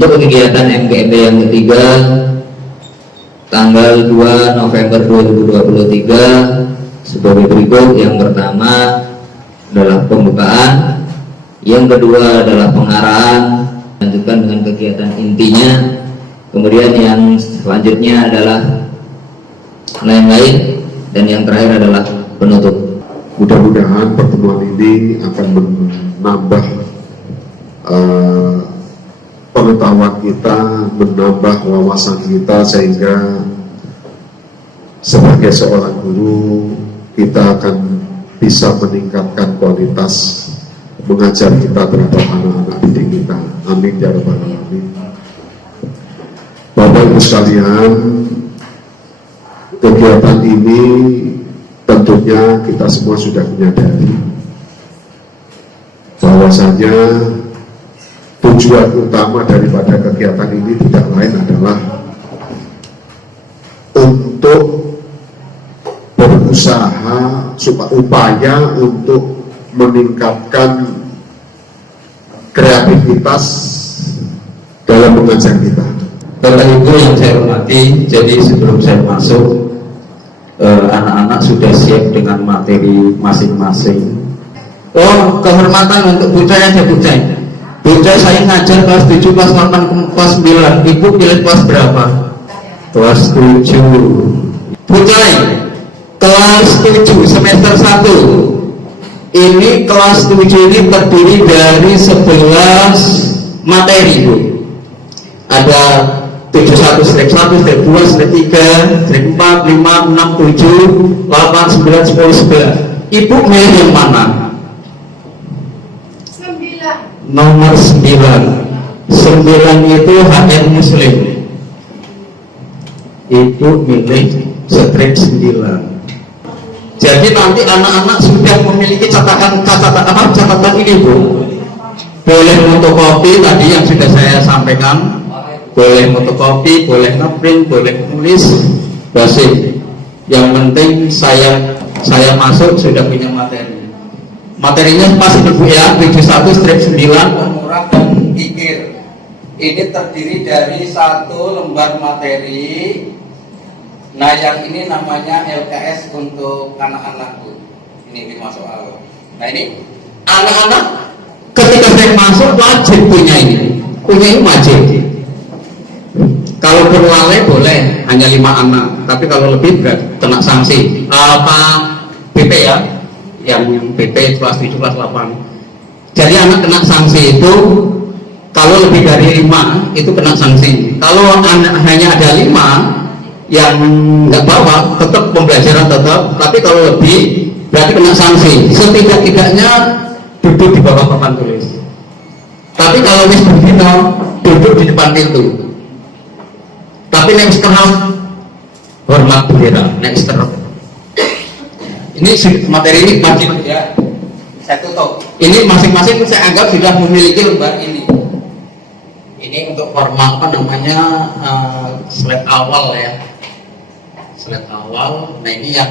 Untuk kegiatan MGMP yang ketiga, tanggal 2 November 2023 sebagai berikut. Yang pertama adalah pembukaan, yang kedua adalah pengarahan, lanjutkan dengan kegiatan intinya, kemudian yang selanjutnya adalah lain-lain, dan yang terakhir adalah penutup. Mudah-mudahan pertemuan ini akan menambah pengetahuan kita, menambah wawasan kita, sehingga sebagai seorang guru kita akan bisa meningkatkan kualitas mengajar kita terhadap anak-anak didik kita. Amin ya rabbal alamin. Bapak Ibu sekalian, kegiatan ini tentunya kita semua sudah menyadari bahwasanya tujuan utama daripada kegiatan ini tidak lain adalah untuk berusaha upaya untuk meningkatkan kreativitas dalam mengajar kita. Bapak Ibu yang saya hormati, jadi sebelum saya masuk, anak-anak sudah siap dengan materi masing-masing. Oh, kehormatan untuk Bucai aja, Bucai. Bucai saya ngajar kelas 7, kelas 8, kelas 9. Ibu pilih kelas berapa? Kelas 7. Bucai, kelas 7 semester 1. Ini kelas 7 ini terdiri dari 11 materi, Bu. Ada 71, strip 1, strip 2, strip 3, strip 4, 5, 6, 7, 8, 9, 10, 11. Ibu milih yang mana? 9. Nomor 9. 9 itu HR Muslim. Ibu milih strip 9. Jadi nanti anak-anak sudah memiliki catatan ini, Bu. Boleh fotokopi tadi yang sudah saya sampaikan, boleh fotokopi, boleh ngeprint, boleh nulis, basic. Yang penting saya masuk sudah punya materi. Materinya pasti Bu ya, 71 strip 9 pemurah dan pikir. Ini terdiri dari satu lembar materi. Nah, yang ini namanya LKS untuk anak-anakku. Ini 5 soal. Nah, ini anak-anak ketika saya masuk wajib punya ini. Punya ini wajib. Kalau berlalai boleh hanya 5 anak, tapi kalau lebih berat kena sanksi. BP ya, yang BP kelas 7, kelas 8. Jadi anak kena sanksi itu kalau lebih dari 5 itu kena sanksi. Kalau anak hanya ada 5 yang nggak bawa, tetap pembelajaran tetap, tapi kalau lebih berarti kena sanksi. Setidak-tidaknya duduk di bawah papan tulis. Tapi kalau wis berbina, duduk di depan pintu. Tapi next terang hormat bendera, next terang. Ini materi ini wajib ya. Saya tutup. Ini masing-masing saya anggap sudah memiliki lembar ini. Ini untuk format slide awal ya. Slide awal. Nah, ini yang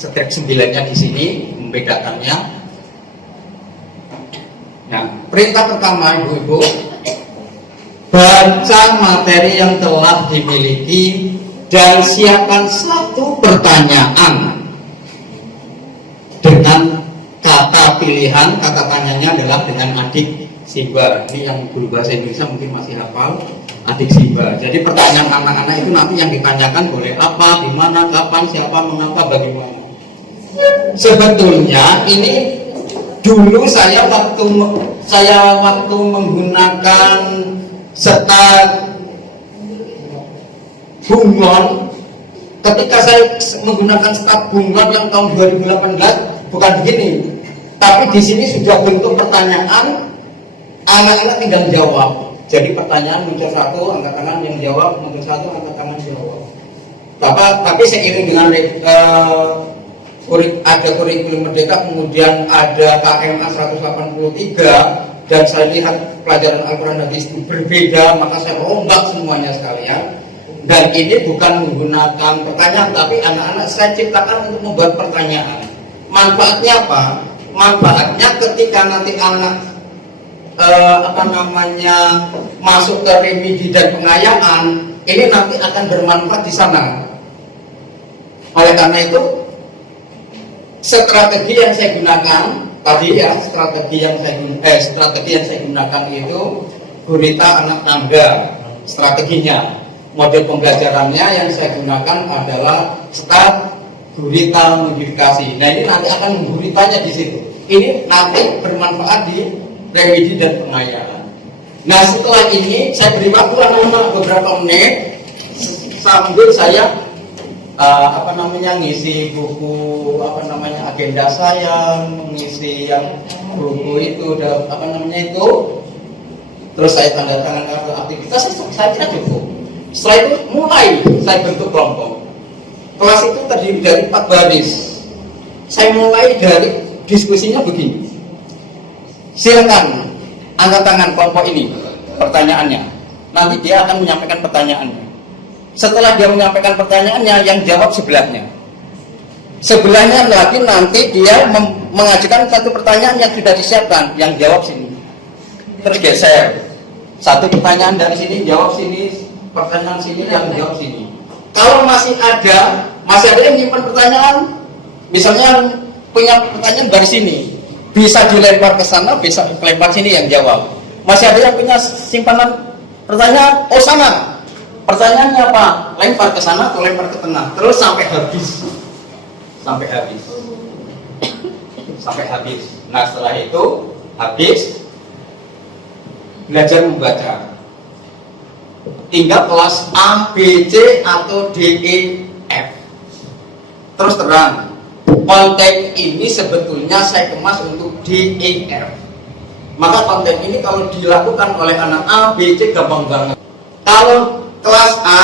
strip 9-nya di sini membedakannya. Nah, perintah pertama Ibu-ibu, baca materi yang telah dimiliki dan siapkan satu pertanyaan dengan kata pilihan. Kata tanyanya adalah dengan adik Siba. Ini yang guru bahasa Indonesia mungkin masih hafal, adik Siba. Jadi pertanyaan anak-anak itu nanti yang ditanyakan boleh apa, di mana, kapan, siapa, mengapa, bagaimana. Sebetulnya ini dulu saya waktu menggunakan setat bunglon, ketika saya menggunakan setat bunglon yang tahun 2018 bukan begini, tapi di sini sudah bentuk pertanyaan, anak-anak tinggal jawab. Jadi pertanyaan muncul satu, angkat tangan yang jawab, muncul satu, angkat tangan jawab. Tapi seiring dengan ada kurikulum merdeka, kemudian ada KMA 183, dan saya lihat pelajaran Al-Quran Hadis itu berbeda, maka saya rombak semuanya sekalian. Dan ini bukan menggunakan pertanyaan, tapi anak-anak saya ciptakan untuk membuat pertanyaan. Manfaatnya apa? Manfaatnya ketika nanti anak masuk ke remedi dan pengayaan, ini nanti akan bermanfaat di sana. Oleh karena itu, strategi yang saya gunakan tadi ya, strategi yang saya gunakan itu gurita anak tangga. Strateginya, model pembelajarannya yang saya gunakan adalah start, gurita, modifikasi. Nah, ini nanti akan guritanya di situ. Ini nanti bermanfaat di remedi dan pengayaan. Nah, setelah ini saya beri waktu anak-anak beberapa menit sambil saya ngisi buku agenda saya, mengisi yang buku itu terus saya tanda tangan kartu aktivitas, saya kira cukup. Setelah itu mulai saya bentuk kelompok. Kelas itu terdiri dari 4 baris. Saya mulai dari diskusinya begini. Silakan angkat tangan kelompok ini pertanyaannya. Nanti dia akan menyampaikan pertanyaannya. Setelah dia menyampaikan pertanyaannya, yang jawab sebelahnya. Sebelahnya lagi nanti dia mengajukan satu pertanyaan yang sudah disiapkan, yang jawab sini. Terus geser. Satu pertanyaan dari sini, jawab sini, pertanyaan sini, yang jawab sini. Kalau masih ada yang menyimpan pertanyaan, misalnya punya pertanyaan dari sini, bisa dilempar ke sana, bisa dilempar sini yang jawab. Masih ada yang punya simpanan pertanyaan, oh sana. Pertanyaannya apa? Lempar ke sana atau lempar ke tengah, terus sampai habis. Sampai habis. Nah, setelah itu habis belajar membaca. Tinggal kelas A, B, C atau D, E, F. Terus terang, konten ini sebetulnya saya kemas untuk D, E, F. Maka konten ini kalau dilakukan oleh anak A, B, C gampang banget. Kalau kelas A,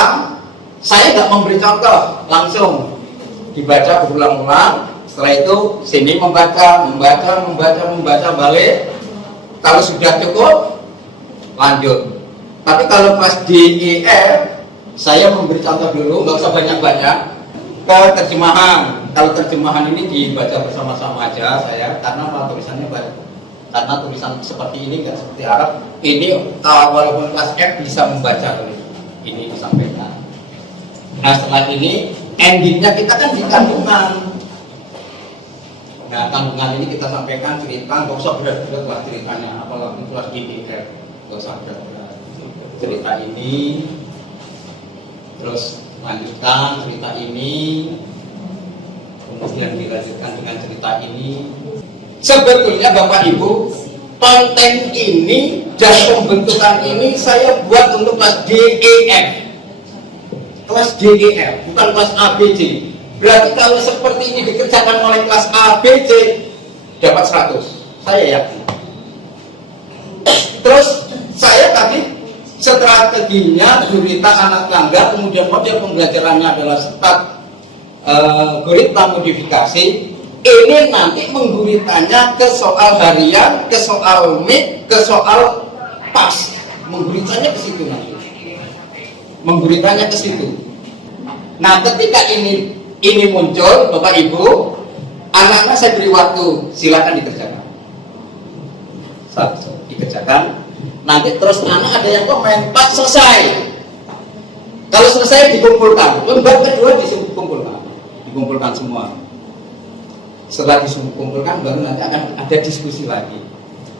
saya nggak memberi contoh, langsung dibaca berulang-ulang. Setelah itu sini membaca balik. Kalau sudah cukup, lanjut. Tapi kalau kelas D, E, F, saya memberi contoh dulu, nggak usah banyak-banyak. Ke terjemahan. Kalau terjemahan ini dibaca bersama-sama aja saya, karena tulisannya banyak. Karena tulisan seperti ini nggak seperti Arab. Ini walaupun kelas F bisa membaca tulis. Ini disampaikan. Nah, setelah ini endingnya kita kan di kandungan. Nah, kandungan ini kita sampaikan cerita, nggak usah berat-berat lah ceritanya, apalagi kelas D, E, F, nggak usah berat-berat. Cerita ini, terus lanjutkan cerita ini, kemudian dilanjutkan dengan cerita ini. Sebetulnya Bapak Ibu, konten ini dan pembentukan ini saya buat untuk kelas D, E, F. Kelas D, E, F, bukan kelas A, B, C. Berarti kalau seperti ini dikerjakan oleh kelas A, B, C, dapat 100. Saya yakin. Terus saya tadi strateginya gurita anak tangga, kemudian model pembelajarannya adalah start, gurita modifikasi. Ini nanti mengguritanya ke soal harian, ke soal mid, ke soal pas. Mengguritanya ke situ nanti. Mengguritanya ke situ. Nah, ketika ini muncul, Bapak Ibu, anak-anak saya beri waktu, silakan dikerjakan. Satu, dikerjakan. Nanti terus anak ada yang komen, Pak selesai. Kalau selesai dikumpulkan, lembar kedua dikumpulkan semua. Setelah dikumpulkan baru nanti akan ada diskusi lagi.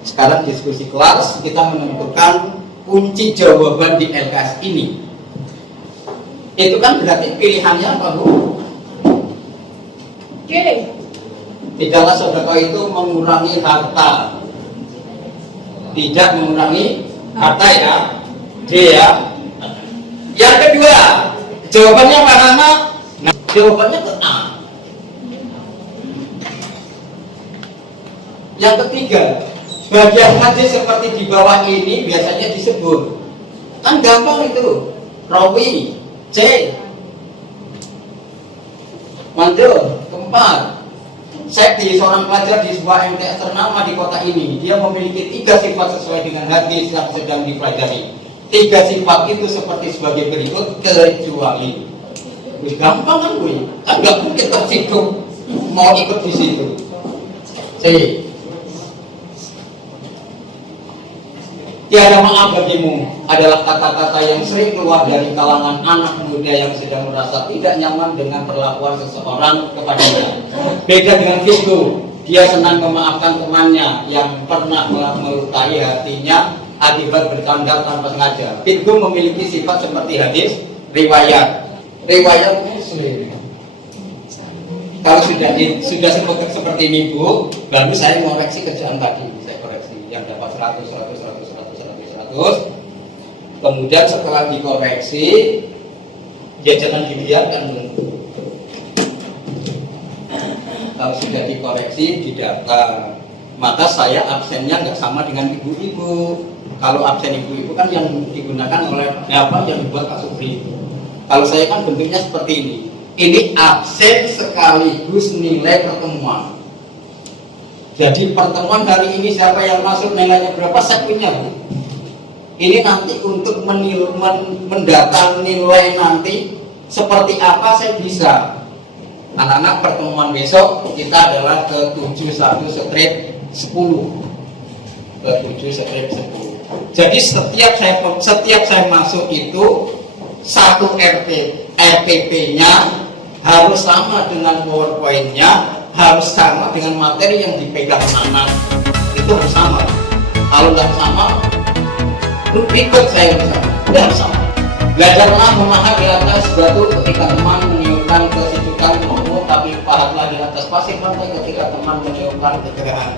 Sekarang diskusi kelas, kita menentukan kunci jawaban di LKS ini. Itu kan berarti pilihannya apa, Bu? Tidaklah sedekah itu mengurangi harta. Tidak mengurangi harta ya. D ya. Yang kedua, jawabannya mana? Nah, jawabannya ke A. Yang ketiga, bagian hadis seperti di bawah ini biasanya disebut. Kan gampang itu. Rawi, C. Mantul, keempat. Saya di seorang pelajar di sebuah MTS ternama di kota ini. Dia memiliki 3 sifat sesuai dengan hadis yang sedang dipelajari. 3 sifat itu seperti sebagai berikut, kecuali. Gampang kan gue? Kan nggak mungkin tersitu mau ikut di situ. C. Tiada maaf bagimu adalah kata-kata yang sering keluar dari kalangan anak muda yang sedang merasa tidak nyaman dengan perlakuan seseorang kepadanya. Beda dengan Fisgo, dia senang memaafkan temannya yang pernah melukai hatinya akibat bercanda tanpa sengaja. Fisgo memiliki sifat seperti hadis riwayat Muslim. Kalau sudah seperti ini Bu, baru saya mengoreksi kerjaan tadi. Saya koreksi yang dapat 100. Kemudian setelah dikoreksi, ya jangan dibiarkan. Kalau sudah dikoreksi, didata, maka saya absennya nggak sama dengan ibu-ibu. Kalau absen ibu-ibu kan yang digunakan oleh yang dibuat Kak Supri. Kalau saya kan bentuknya seperti ini. Ini absen sekaligus nilai pertemuan. Jadi pertemuan hari ini siapa yang masuk, nilainya berapa, saya punya Bu. Ini nanti untuk mendata nilai nanti seperti apa saya bisa. Anak-anak, pertemuan besok kita adalah ke 71/10. Ke 7/10. Jadi setiap saya masuk itu satu RPP-nya harus sama dengan PowerPoint-nya, harus sama dengan materi yang dipegang anak. Itu harus sama. Kalau nggak sama, ikut saya bersama, tidak sama. Belajarlah memahami di atas batu ketika teman meniupkan kesejukan umum, tapi pahatlah di atas pasir pantai ketika teman meniupkan kegerahan.